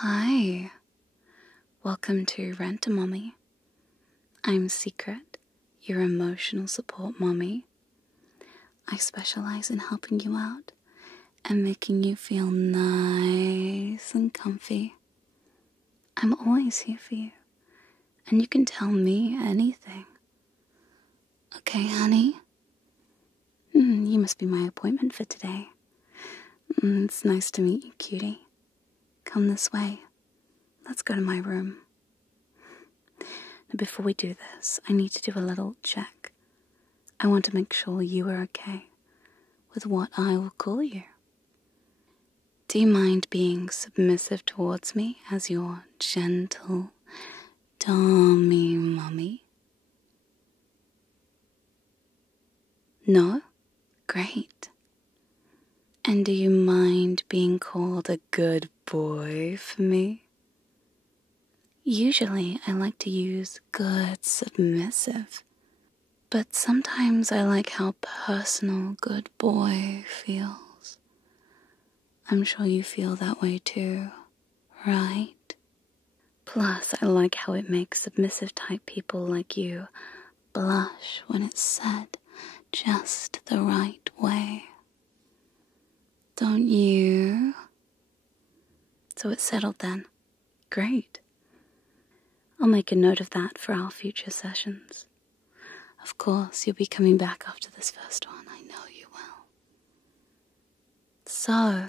Hi, welcome to Rent a Mommy. I'm Secret, your emotional support mommy. I specialize in helping you out and making you feel nice and comfy. I'm always here for you, and you can tell me anything. Okay, honey? You must be my appointment for today. It's nice to meet you, cutie. Come this way. Let's go to my room. Now, before we do this, I need to do a little check. I want to make sure you are okay with what I will call you. Do you mind being submissive towards me as your gentle, Dommy mummy? No? Great. And do you mind being called a good boy for me? Usually I like to use good submissive, but sometimes I like how personal good boy feels. I'm sure you feel that way too, right? Plus, I like how it makes submissive type people like you blush when it's said just the right way. Don't you? So it's settled then. Great. I'll make a note of that for our future sessions. Of course, you'll be coming back after this first one. I know you will. So,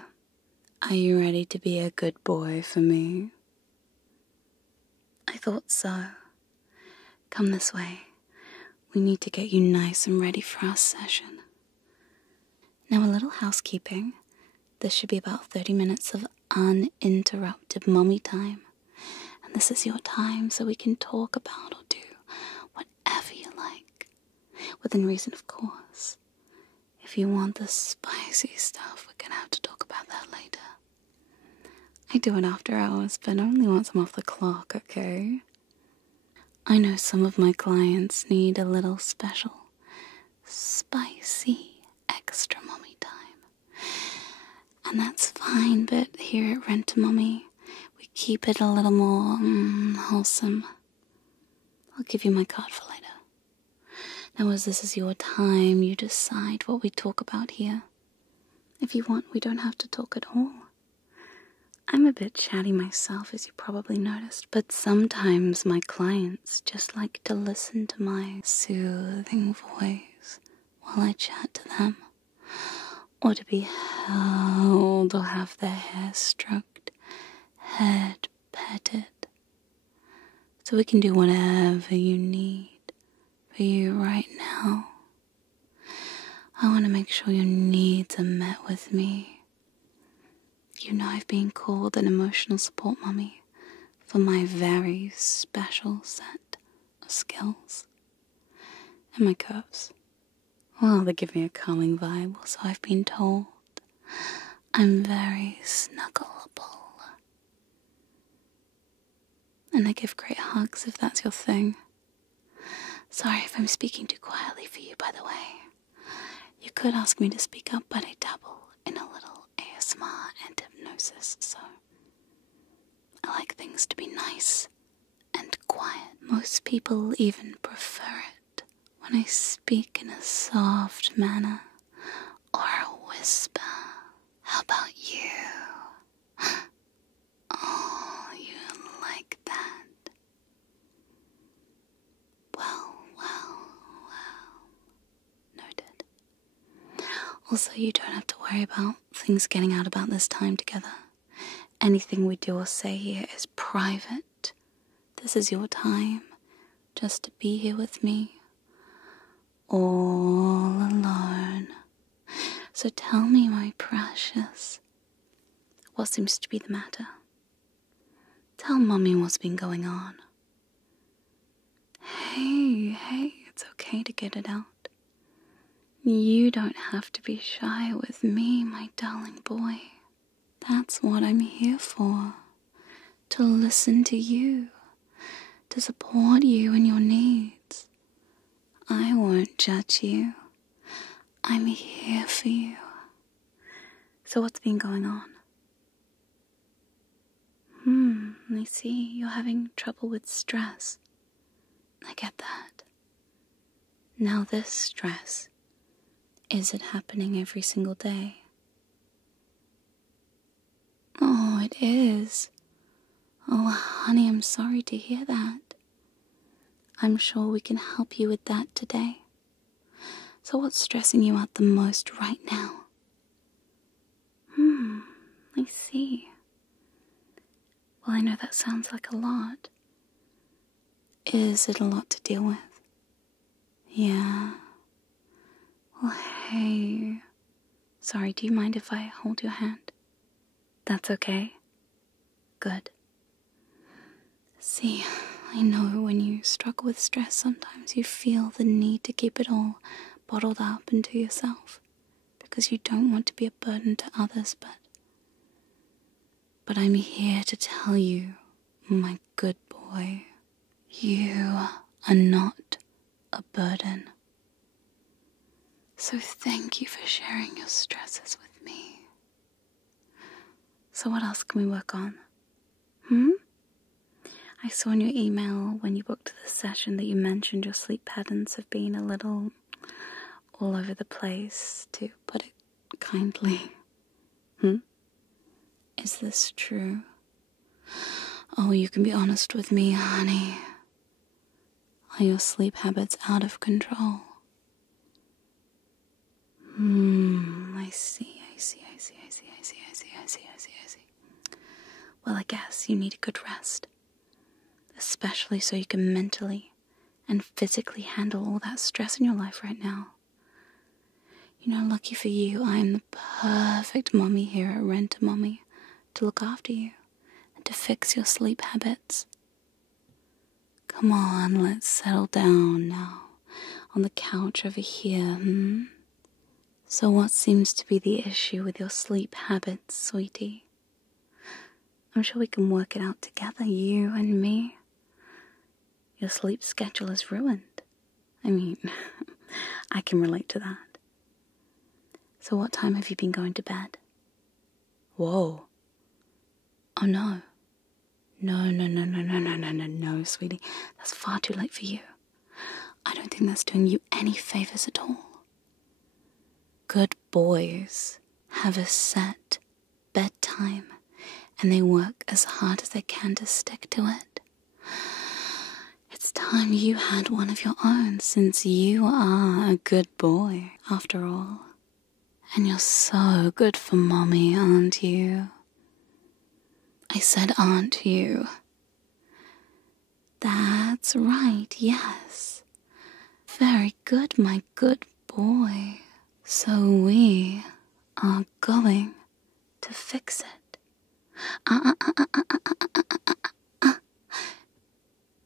are you ready to be a good boy for me? I thought so. Come this way. We need to get you nice and ready for our session. Now, a little housekeeping. This should be about 30 minutes of uninterrupted mommy time. And this is your time so we can talk about or do whatever you like. Within reason, of course. If you want the spicy stuff, we're gonna have to talk about that later. I do it after hours, but only once I'm off the clock, okay? I know some of my clients need a little special, spicy, extra mommy time. And that's fine, but here at Rent a Mommy, we keep it a little more wholesome. I'll give you my card for later. Now, as this is your time, you decide what we talk about here. If you want, we don't have to talk at all. I'm a bit chatty myself, as you probably noticed, but sometimes my clients just like to listen to my soothing voice while I chat to them. Or to be held, or have their hair stroked, head petted. So we can do whatever you need for you right now. I want to make sure your needs are met with me. You know I've been called an emotional support mommy for my very special set of skills. And my curves. Well, they give me a calming vibe, so I've been told. I'm very snuggleable. And I give great hugs if that's your thing. Sorry if I'm speaking too quietly for you, by the way. You could ask me to speak up, but I dabble in a little ASMR and hypnosis, so I like things to be nice and quiet. Most people even prefer it when I speak in a soft manner or a whisper. How about you? Oh, you like that? Well. Noted. Also, you don't have to worry about things getting out about this time together. Anything we do or say here is private. This is your time, just to be here with me. All alone. So tell me, my precious, what seems to be the matter? Tell Mommy what's been going on. Hey, it's okay to get it out. You don't have to be shy with me, my darling boy. That's what I'm here for. To listen to you. To support you in your needs. I won't judge you. I'm here for you. So what's been going on? I see you're having trouble with stress. I get that. Now this stress, is it happening every single day? Oh, it is. Oh, honey, I'm sorry to hear that. I'm sure we can help you with that today. So what's stressing you out the most right now? I see. Well, I know that sounds like a lot. Is it a lot to deal with? Yeah. Well, hey. Sorry, do you mind if I hold your hand? That's okay? Good. See, I know when you struggle with stress, sometimes you feel the need to keep it all bottled up into yourself because you don't want to be a burden to others, but I'm here to tell you, my good boy, you are not a burden. So thank you for sharing your stresses with me. So what else can we work on? I saw in your email when you booked the session that you mentioned your sleep patterns have been a little all over the place, to put it kindly. Is this true? Oh, you can be honest with me, honey. Are your sleep habits out of control? I see. Well, I guess you need a good rest. Especially so you can mentally and physically handle all that stress in your life right now. You know, lucky for you, I am the perfect mommy here at Rent-A-Mommy to look after you and to fix your sleep habits. Come on, let's settle down now on the couch over here, So what seems to be the issue with your sleep habits, sweetie? I'm sure we can work it out together, you and me. Your sleep schedule is ruined. I mean, I can relate to that. So what time have you been going to bed? Whoa. Oh no. No, sweetie. That's far too late for you. I don't think that's doing you any favors at all. Good boys have a set bedtime, and they work as hard as they can to stick to it. It's time you had one of your own, since you are a good boy, after all. And you're so good for mommy, aren't you? I said, aren't you? That's right, yes. Very good, my good boy. So we are going to fix it.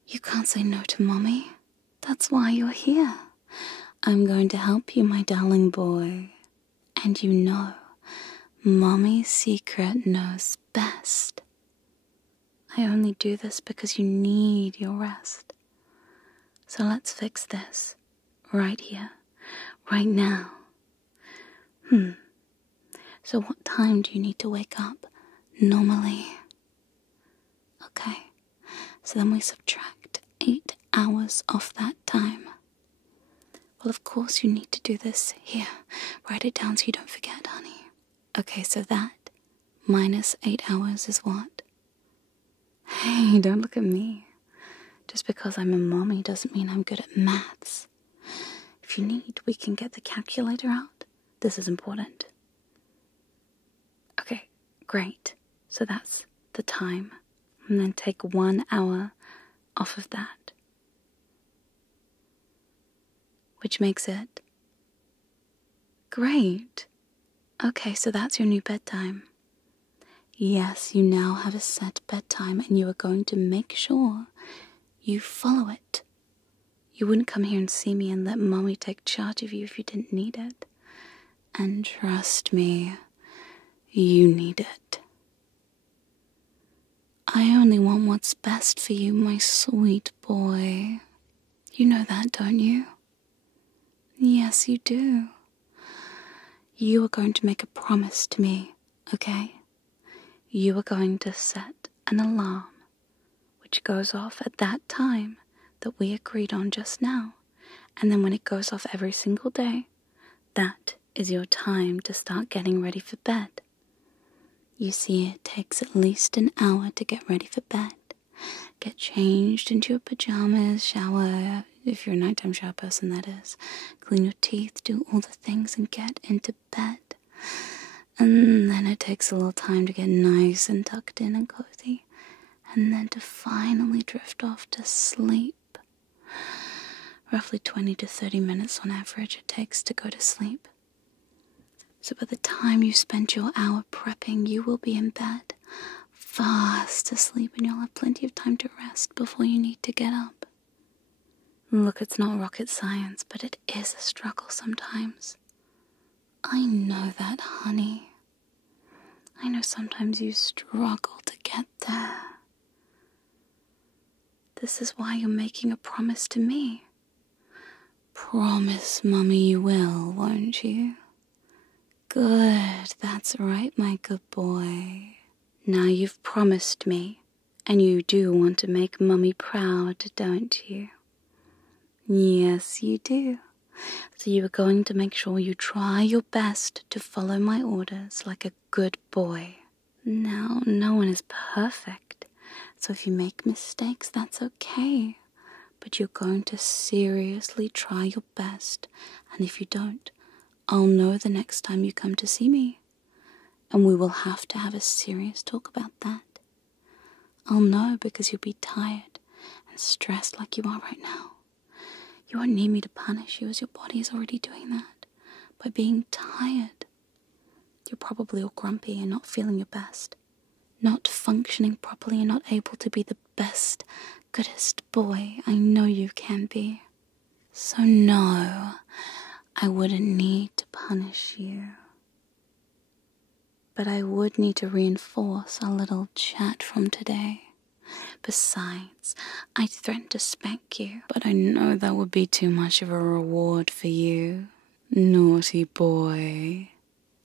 You can't say no to mommy. That's why you're here. I'm going to help you, my darling boy. And you know, mommy's secret knows best. I only do this because you need your rest. So let's fix this right here, right now. So what time do you need to wake up normally? Okay, so then we subtract 8 hours off that time. Well, of course you need to do this here. Write it down so you don't forget, honey. Okay, so that minus 8 hours is what? Hey, don't look at me. Just because I'm a mommy doesn't mean I'm good at maths. If you need, we can get the calculator out. This is important. Okay, great. So that's the time. And then take 1 hour off of that. Which makes it... Great. Okay, so that's your new bedtime. Yes, you now have a set bedtime, and you are going to make sure you follow it. You wouldn't come here and see me and let mommy take charge of you if you didn't need it. And trust me, you need it. I only want what's best for you, my sweet boy. You know that, don't you? Yes, you do. You are going to make a promise to me, okay? You are going to set an alarm switch goes off at that time that we agreed on just now. And then when it goes off every single day, that is your time to start getting ready for bed. You see, it takes at least an hour to get ready for bed. Get changed into your pajamas, shower, if you're a nighttime shower person that is. Clean your teeth, do all the things and get into bed. And then it takes a little time to get nice and tucked in and cozy. And then to finally drift off to sleep. Roughly 20 to 30 minutes on average it takes to go to sleep. So by the time you spend your hour prepping, you will be in bed, fast asleep, and you'll have plenty of time to rest before you need to get up. Look, it's not rocket science, but it is a struggle sometimes. I know that, honey. I know sometimes you struggle to get there. This is why you're making a promise to me. Promise, Mummy, you will, won't you? Good, that's right, my good boy. Now you've promised me, and you do want to make Mummy proud, don't you? Yes, you do. So you are going to make sure you try your best to follow my orders like a good boy. Now, no one is perfect, so if you make mistakes, that's okay. But you're going to seriously try your best, and if you don't, I'll know the next time you come to see me, and we will have to have a serious talk about that. I'll know because you'll be tired and stressed like you are right now. You won't need me to punish you as your body is already doing that by being tired. You're probably all grumpy and not feeling your best, not functioning properly and not able to be the best, goodest boy I know you can be. So no, I wouldn't need to punish you. But I would need to reinforce our little chat from today. Besides, I'd threaten to spank you, but I know that would be too much of a reward for you, naughty boy.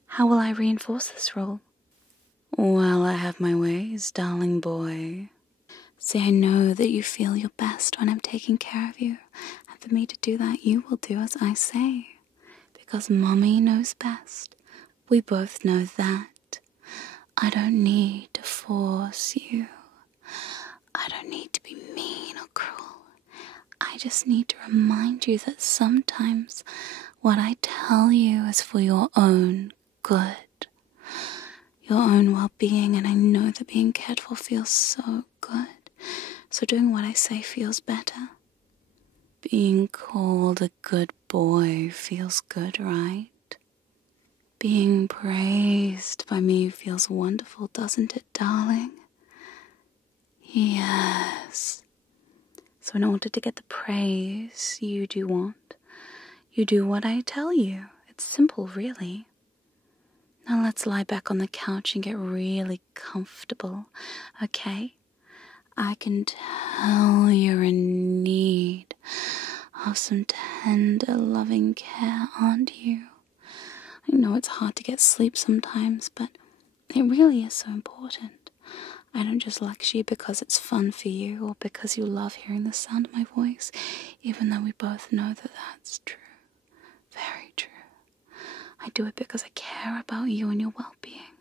How will I reinforce this rule? Well, I have my ways, darling boy. See, I know that you feel your best when I'm taking care of you, and for me to do that, you will do as I say. Because Mommy knows best. We both know that. I don't need to force you. I don't need to be mean or cruel. I just need to remind you that sometimes what I tell you is for your own good, your own well-being, and I know that being cared for feels so good. So doing what I say feels better. Being called a good boy feels good, right? Being praised by me feels wonderful, doesn't it, darling? Yes. So in order to get the praise you do want, you do what I tell you. It's simple, really. Now let's lie back on the couch and get really comfortable, okay? I can tell you're in need of some tender, loving care, aren't you? I know it's hard to get sleep sometimes, but it really is so important. I don't just lecture you because it's fun for you or because you love hearing the sound of my voice, even though we both know that that's true. Very true. I do it because I care about you and your well-being.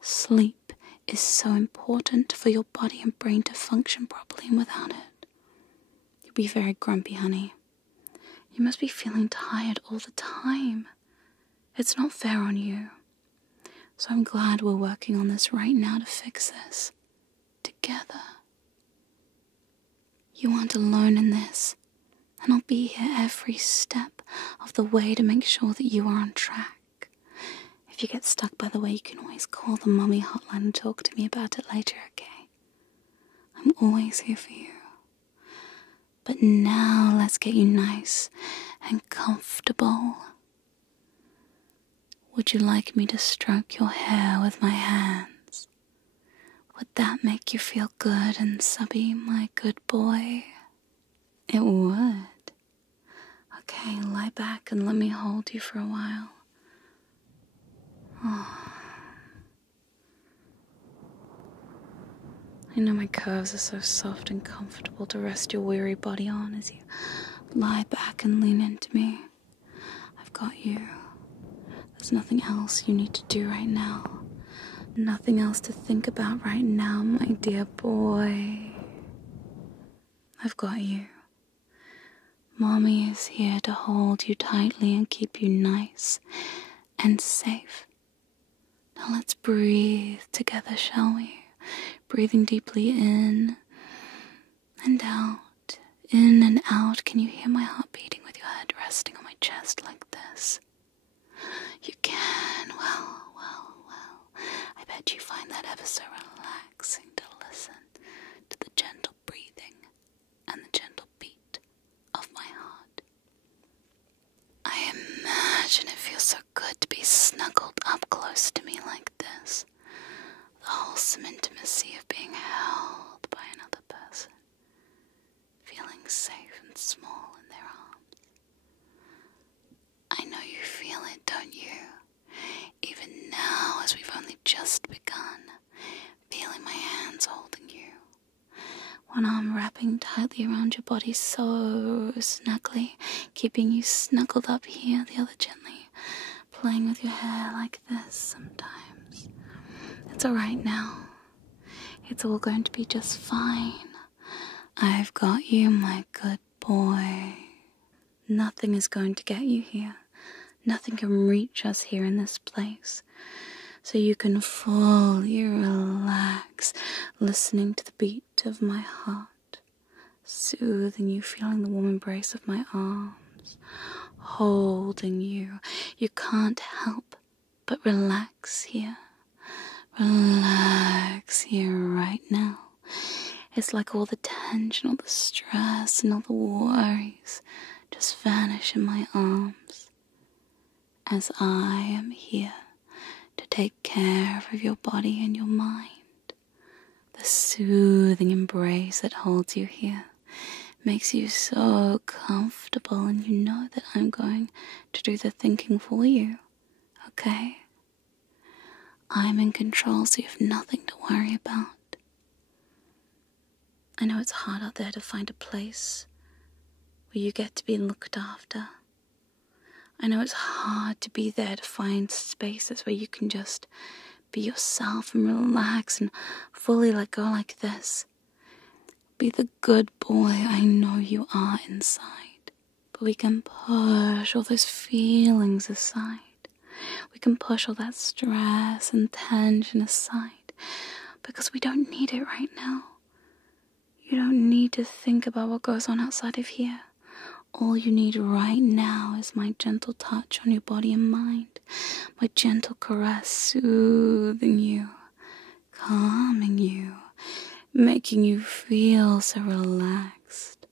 Sleep is so important for your body and brain to function properly, and without it, you'll be very grumpy, honey. You must be feeling tired all the time. It's not fair on you. So I'm glad we're working on this right now to fix this. Together. You aren't alone in this, and I'll be here every step of the way to make sure that you are on track. If you get stuck by the way, you can always call the Mommy hotline and talk to me about it later, okay? I'm always here for you. But now let's get you nice and comfortable. Would you like me to stroke your hair with my hands? Would that make you feel good and subby, my good boy? It would. Okay, lie back and let me hold you for a while. Oh. I know my curves are so soft and comfortable to rest your weary body on as you lie back and lean into me. I've got you. There's nothing else you need to do right now. Nothing else to think about right now, my dear boy. I've got you. Mommy is here to hold you tightly and keep you nice and safe. Now let's breathe together, shall we? Breathing deeply in and out. In and out. Can you hear my heart beating with your head resting on my chest like this? You can. Well. I bet you find that ever so relaxing to listen to the gentle breathing and the gentle beat of my heart. I imagine it feels so good to be snuggled up close to me like this. The wholesome intimacy of being held by another person, feeling safe and small in their arms. I know you feel it, don't you? Even now, as we've only just begun, feeling my hands holding you. One arm wrapping tightly around your body so snugly, keeping you snuggled up here, the other gently playing with your hair like this sometimes. It's alright now. It's all going to be just fine. I've got you, my good boy. Nothing is going to get you here. Nothing can reach us here in this place. So you can fully relax, listening to the beat of my heart, soothing you, feeling the warm embrace of my arms, holding you. You can't help but relax here. Relax here right now. It's like all the tension, all the stress, and all the worries just vanish in my arms as I am here to take care of your body and your mind. The soothing embrace that holds you here makes you so comfortable, and you know that I'm going to do the thinking for you, okay? I'm in control, so you have nothing to worry about. I know it's hard out there to find a place where you get to be looked after. I know it's hard to be there to find spaces where you can just be yourself and relax and fully let go like this. Be the good boy I know you are inside. But we can push all those feelings aside. We can push all that stress and tension aside because we don't need it right now. You don't need to think about what goes on outside of here. All you need right now is my gentle touch on your body and mind, my gentle caress soothing you, calming you, making you feel so relaxed,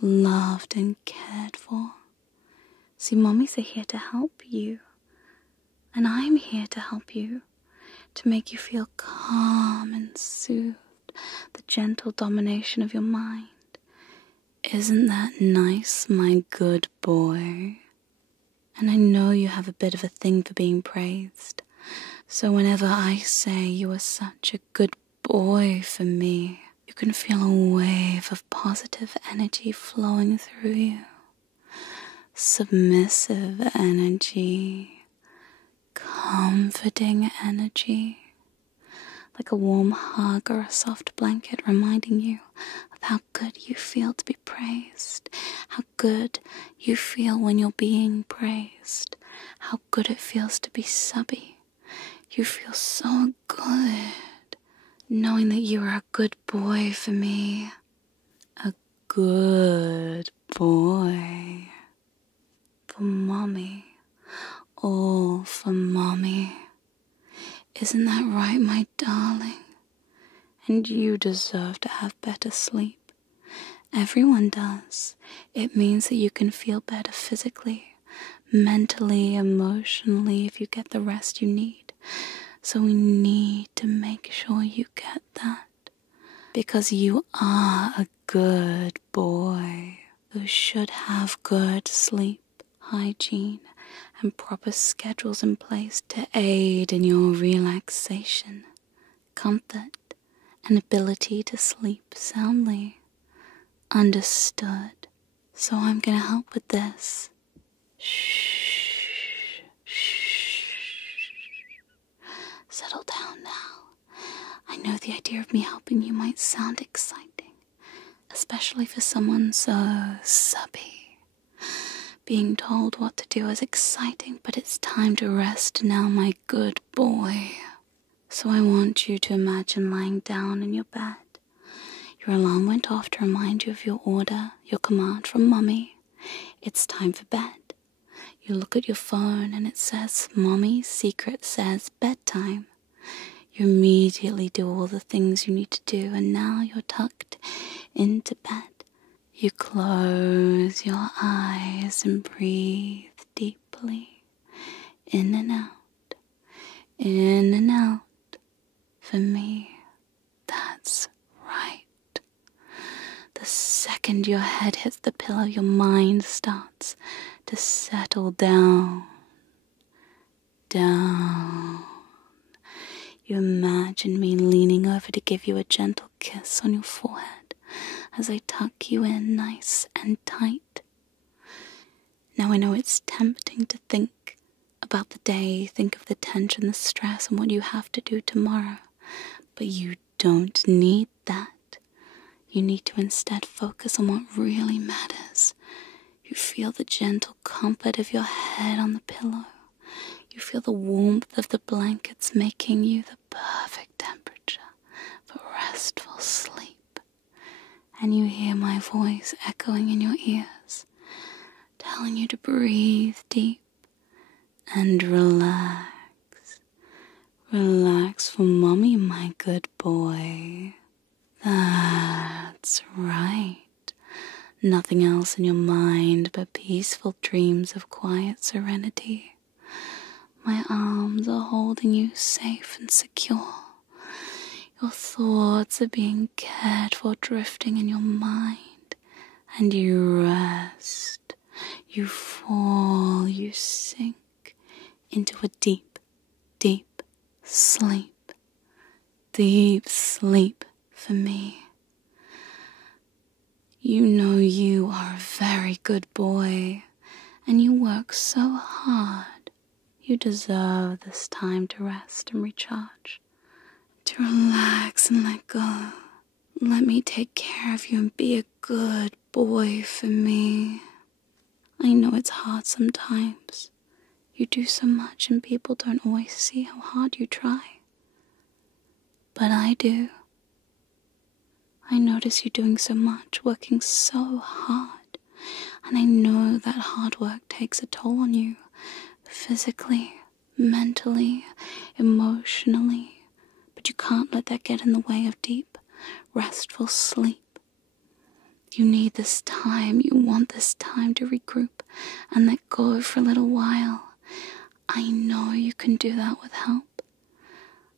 loved and cared for. See, mommies are here to help you, and I'm here to help you, to make you feel calm and soothed, the gentle domination of your mind. Isn't that nice, my good boy? And I know you have a bit of a thing for being praised. So whenever I say you are such a good boy for me, you can feel a wave of positive energy flowing through you. Submissive energy. Comforting energy. Like a warm hug or a soft blanket reminding you of how good you feel to be praised, how good you feel when you're being praised, how good it feels to be subby. You feel so good knowing that you are a good boy for me. A good boy. For mommy. All for mommy. Isn't that right, my darling? And you deserve to have better sleep. Everyone does. It means that you can feel better physically, mentally, emotionally, if you get the rest you need. So we need to make sure you get that. Because you are a good boy who should have good sleep, hygiene, and proper schedules in place to aid in your relaxation, comfort, an ability to sleep soundly. Understood. So I'm gonna help with this. Shh. Settle down now. I know the idea of me helping you might sound exciting, especially for someone so subby. Being told what to do is exciting, but it's time to rest now, my good boy. So I want you to imagine lying down in your bed. Your alarm went off to remind you of your order, your command from Mummy. It's time for bed. You look at your phone and it says, Mommy's secret says bedtime. You immediately do all the things you need to do, and now you're tucked into bed. You close your eyes and breathe deeply. In and out. In and out. For me, that's right. The second your head hits the pillow, your mind starts to settle down. Down. You imagine me leaning over to give you a gentle kiss on your forehead as I tuck you in nice and tight. Now I know it's tempting to think about the day, think of the tension, the stress, and what you have to do tomorrow. But you don't need that. You need to instead focus on what really matters. You feel the gentle comfort of your head on the pillow. You feel the warmth of the blankets making you the perfect temperature for restful sleep. And you hear my voice echoing in your ears, telling you to breathe deep and relax. Relax for Mommy, my good boy. That's right. Nothing else in your mind but peaceful dreams of quiet serenity. My arms are holding you safe and secure. Your thoughts are being cared for, drifting in your mind. And you rest. You fall, you sink into a deep, deep sleep. Deep sleep for me. You know you are a very good boy, and you work so hard. You deserve this time to rest and recharge, to relax and let go. Let me take care of you and be a good boy for me. I know it's hard sometimes. You do so much and people don't always see how hard you try. But I do. I notice you doing so much, working so hard. And I know that hard work takes a toll on you. Physically, mentally, emotionally. But you can't let that get in the way of deep, restful sleep. You need this time. You want this time to regroup and let go for a little while. I know you can do that with help.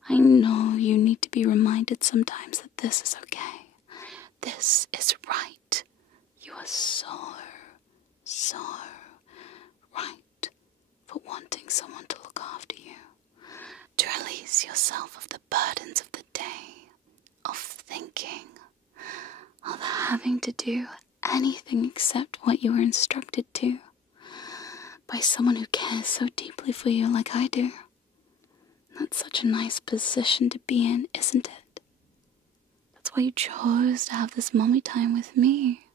I know you need to be reminded sometimes that this is okay. This is right. You are so right for wanting someone to look after you. To release yourself of the burdens of the day, of thinking, of having to do anything except what you were instructed to by someone who cares so deeply for you like I do. That's such a nice position to be in, isn't it? That's why you chose to have this mommy time with me.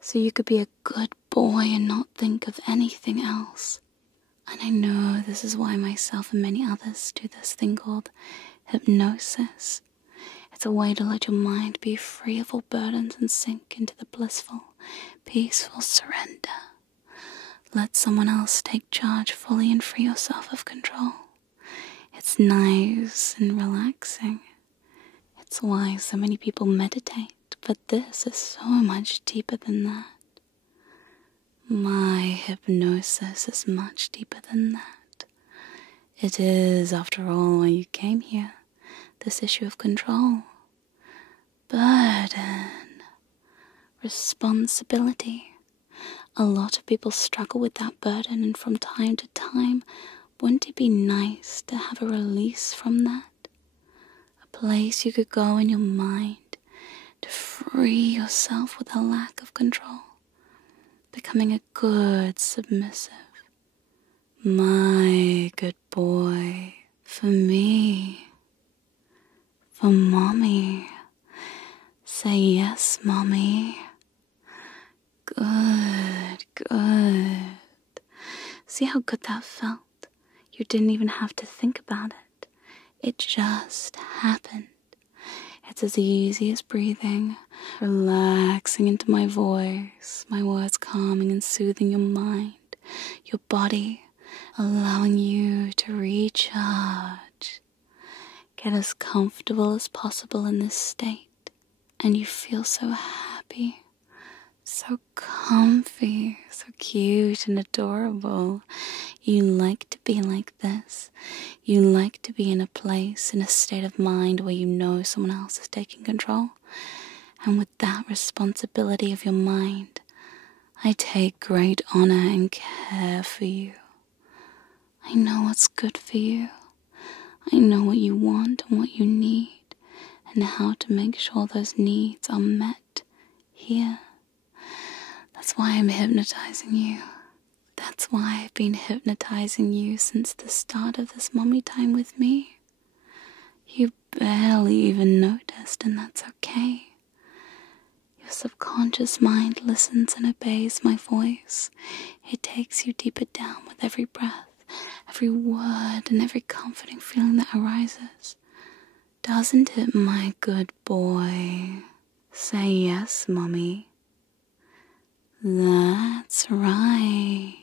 So you could be a good boy and not think of anything else. And I know this is why myself and many others do this thing called hypnosis. It's a way to let your mind be free of all burdens and sink into the blissful, peaceful surrender. Let someone else take charge fully and free yourself of control. It's nice and relaxing. It's why so many people meditate, but this is so much deeper than that. My hypnosis is much deeper than that. It is, after all, why you came here. This issue of control, burden, responsibility. A lot of people struggle with that burden, and from time to time, wouldn't it be nice to have a release from that? A place you could go in your mind to free yourself with a lack of control, becoming a good submissive. My good boy, for me, for mommy. Say yes, mommy. Good, good. See how good that felt? You didn't even have to think about it. It just happened. It's as easy as breathing, relaxing into my voice, my words calming and soothing your mind, your body, allowing you to recharge. Get as comfortable as possible in this state, and you feel so happy, so comfy, so cute and adorable. You like to be like this. You like to be in a place, in a state of mind where you know someone else is taking control. And with that responsibility of your mind, I take great honor and care for you. I know what's good for you. I know what you want and what you need, and how to make sure those needs are met here. That's why I'm hypnotizing you. That's why I've been hypnotizing you since the start of this mommy time with me. You barely even noticed, and that's okay. Your subconscious mind listens and obeys my voice. It takes you deeper down with every breath, every word, and every comforting feeling that arises. Doesn't it, my good boy? Say yes, mommy. That's right.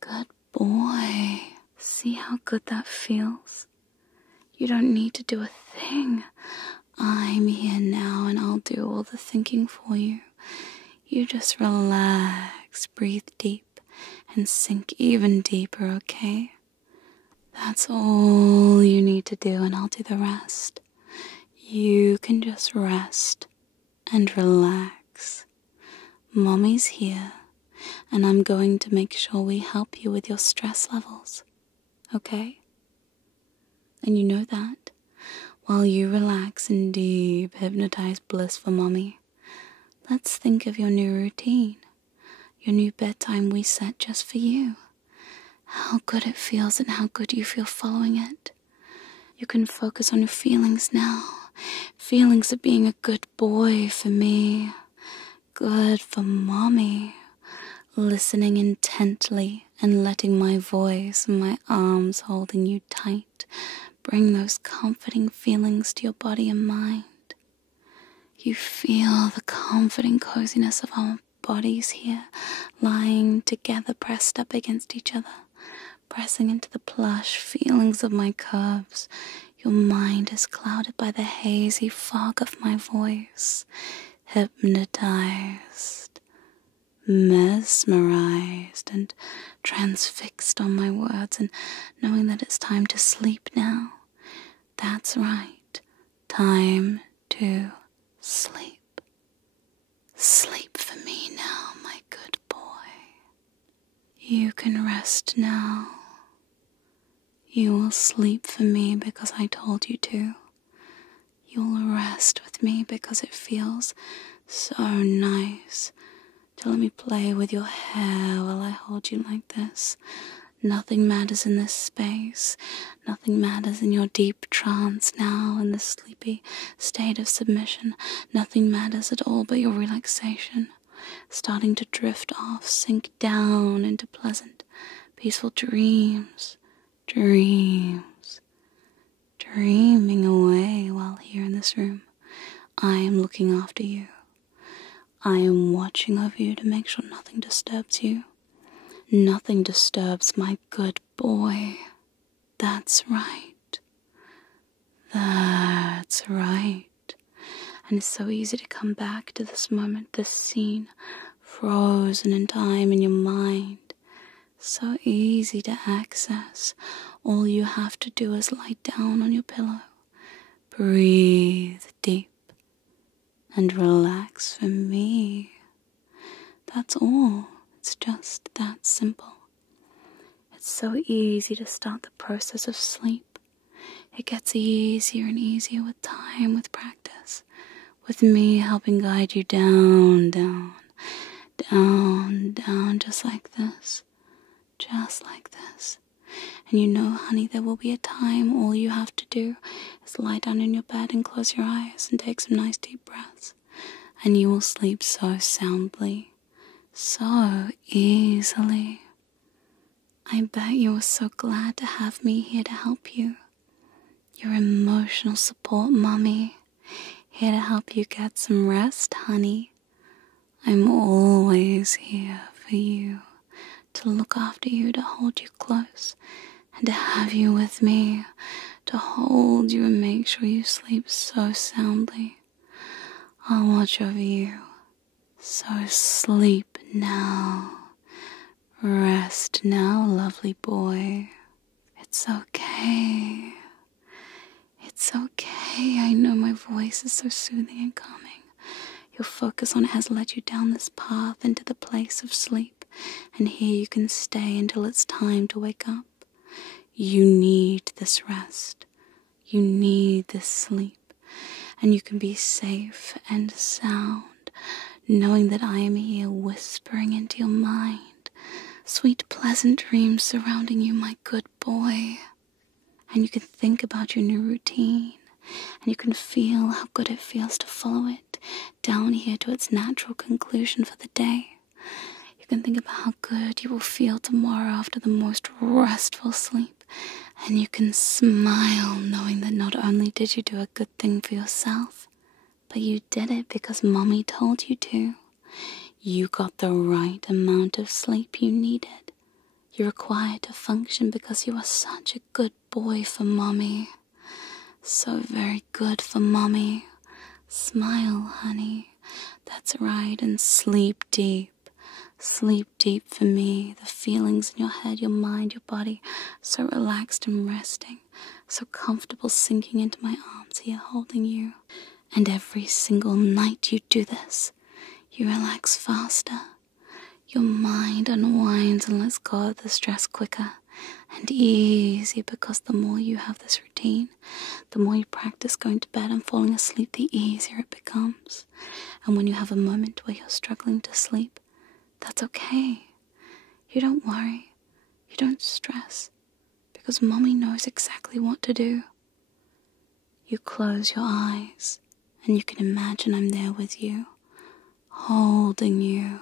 Good boy. See how good that feels? You don't need to do a thing. I'm here now and I'll do all the thinking for you. You just relax, breathe deep, and sink even deeper, okay? That's all you need to do, and I'll do the rest. You can just rest and relax. Mommy's here, and I'm going to make sure we help you with your stress levels, okay? And you know that, while you relax in deep, hypnotized bliss for mommy, let's think of your new routine, your new bedtime we set just for you. How good it feels and how good you feel following it. You can focus on your feelings now. Feelings of being a good boy for me. Good for mommy. Listening intently and letting my voice and my arms holding you tight bring those comforting feelings to your body and mind. You feel the comforting coziness of our bodies here, lying together pressed up against each other, pressing into the plush feelings of my curves. Your mind is clouded by the hazy fog of my voice, hypnotized, mesmerized, and transfixed on my words, and knowing that it's time to sleep now. That's right, time to sleep. Sleep for me now, my good boy. You can rest now. You will sleep for me because I told you to. You'll rest with me because it feels so nice to let me play with your hair while I hold you like this. Nothing matters in this space. Nothing matters in your deep trance now, in this sleepy state of submission. Nothing matters at all but your relaxation, starting to drift off, sink down into pleasant, peaceful dreams. Dreams. Dreaming away while here in this room. I am looking after you. I am watching over you to make sure nothing disturbs you. Nothing disturbs my good boy. That's right. That's right. And it's so easy to come back to this moment, this scene, frozen in time in your mind. So easy to access. All you have to do is lie down on your pillow, breathe deep, and relax for me. That's all. It's just that simple. It's so easy to start the process of sleep. It gets easier and easier with time, with practice, with me helping guide you down, down, down, down, just like this, just like this. And you know, honey, there will be a time all you have to do is lie down in your bed and close your eyes and take some nice deep breaths. And you will sleep so soundly, so easily. I bet you are so glad to have me here to help you. Your emotional support mommy, here to help you get some rest, honey. I'm always here for you, to look after you, to hold you close, and to have you with me, to hold you and make sure you sleep so soundly. I'll watch over you. So sleep now. Rest now, lovely boy. It's okay. It's okay. I know my voice is so soothing and calming. Your focus on it has led you down this path into the place of sleep, and here you can stay until it's time to wake up. You need this rest. You need this sleep, and you can be safe and sound, knowing that I am here whispering into your mind. Sweet, pleasant dreams surrounding you, my good boy. And you can think about your new routine, and you can feel how good it feels to follow it down here to its natural conclusion for the day. You can think about how good you will feel tomorrow after the most restful sleep, and you can smile knowing that not only did you do a good thing for yourself, but you did it because mommy told you to. You got the right amount of sleep you needed. You're required to function because you are such a good boy for mommy. So very good for mommy. Smile, honey. That's right, and sleep deep. Sleep deep for me. The feelings in your head, your mind, your body, so relaxed and resting, so comfortable sinking into my arms here holding you. And every single night you do this, you relax faster. Your mind unwinds and lets go of the stress quicker and easy, because the more you have this routine, the more you practice going to bed and falling asleep, the easier it becomes. And when you have a moment where you're struggling to sleep, that's okay. You don't worry. You don't stress, because mommy knows exactly what to do. You close your eyes and you can imagine I'm there with you, holding you,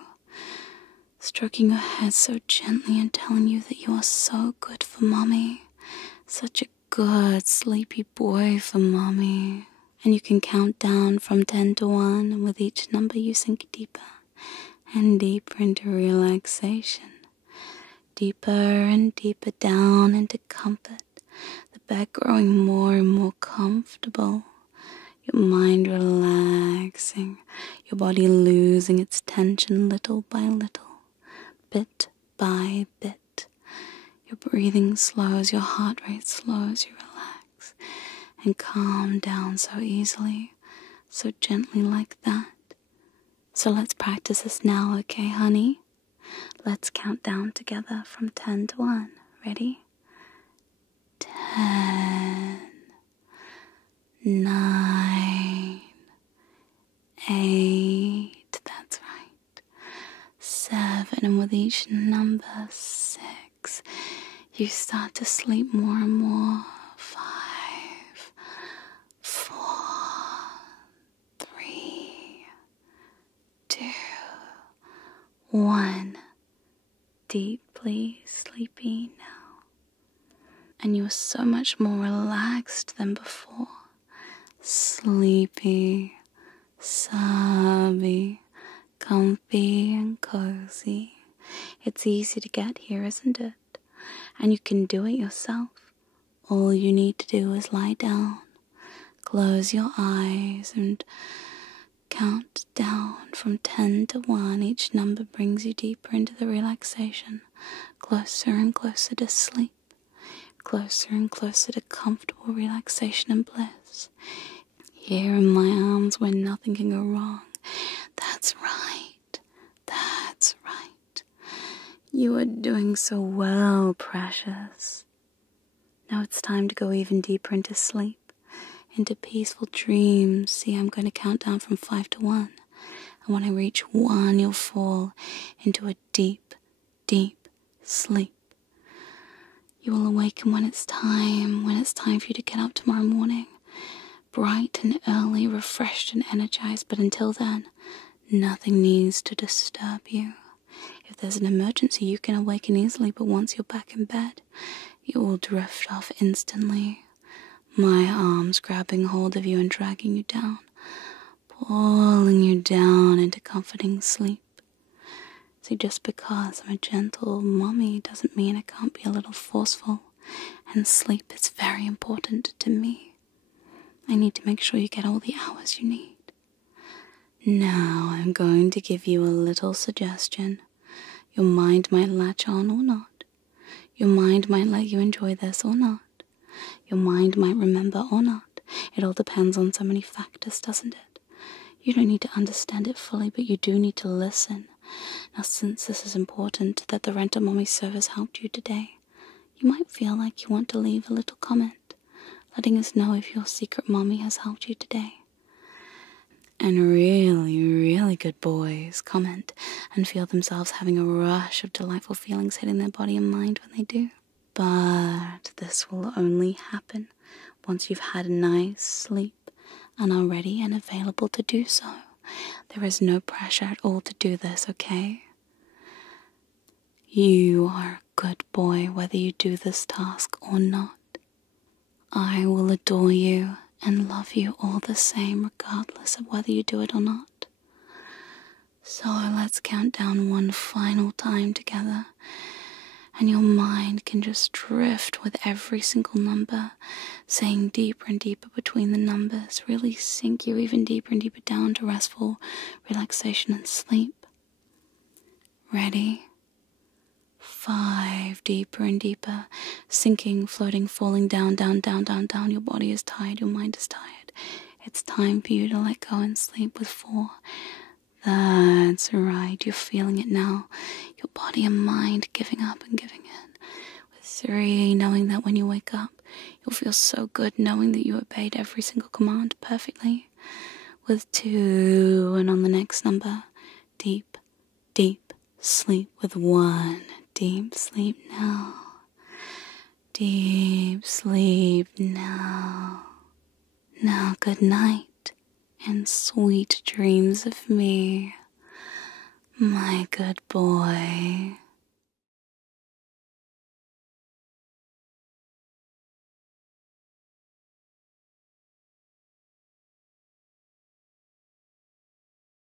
stroking your head so gently and telling you that you are so good for mommy. Such a good sleepy boy for mommy. And you can count down from 10 to 1, and with each number you sink deeper and deeper into relaxation. Deeper and deeper down into comfort. The bed growing more and more comfortable. Your mind relaxing. Your body losing its tension little by little. Bit by bit. Your breathing slows, your heart rate slows, you relax and calm down so easily, so gently like that. So let's practice this now, okay, honey? Let's count down together from 10 to 1. Ready? 10, 9, 8, that's right. 7, and with each number, 6, you start to sleep more and more. 5, 4, 3, 2, 1. Deeply sleepy now. And you are so much more relaxed than before. Sleepy, subby, comfy and cozy. It's easy to get here, isn't it? And you can do it yourself. All you need to do is lie down, close your eyes and count down from 10 to 1. Each number brings you deeper into the relaxation, closer and closer to sleep, closer and closer to comfortable relaxation and bliss. Here in my arms where nothing can go wrong. That's right. That's right. You are doing so well, precious. Now it's time to go even deeper into sleep, into peaceful dreams. See, I'm going to count down from 5 to 1. And when I reach 1, you'll fall into a deep, deep sleep. You will awaken when it's time for you to get up tomorrow morning, bright and early, refreshed and energized. But until then, nothing needs to disturb you. If there's an emergency, you can awaken easily, but once you're back in bed, you will drift off instantly. My arms grabbing hold of you and dragging you down, pulling you down into comforting sleep. See, just because I'm a gentle mommy doesn't mean I can't be a little forceful, and sleep is very important to me. I need to make sure you get all the hours you need. Now I'm going to give you a little suggestion. Your mind might latch on or not. Your mind might let you enjoy this or not. Your mind might remember or not. It all depends on so many factors, doesn't it? You don't need to understand it fully, but you do need to listen. Now, since this is important that the Rental Mommy service helped you today, you might feel like you want to leave a little comment, letting us know if your secret mommy has helped you today. And really, really good boys comment and feel themselves having a rush of delightful feelings hitting their body and mind when they do. But this will only happen once you've had a nice sleep and are ready and available to do so. There is no pressure at all to do this, okay? You are a good boy whether you do this task or not. I will adore you and love you all the same regardless of whether you do it or not. So let's count down one final time together, and your mind can just drift with every single number, saying deeper and deeper between the numbers, really sink you even deeper and deeper down to restful relaxation and sleep. Ready? 5, deeper and deeper, sinking, floating, falling down, down, down, down, down. Your body is tired, your mind is tired. It's time for you to let go and sleep with 4. That's right, you're feeling it now. Your body and mind giving up and giving in. With 3, knowing that when you wake up, you'll feel so good knowing that you obeyed every single command perfectly. With 2, and on the next number, deep, deep sleep with 1. Deep sleep now. Deep sleep now. Now good night and sweet dreams of me, my good boy.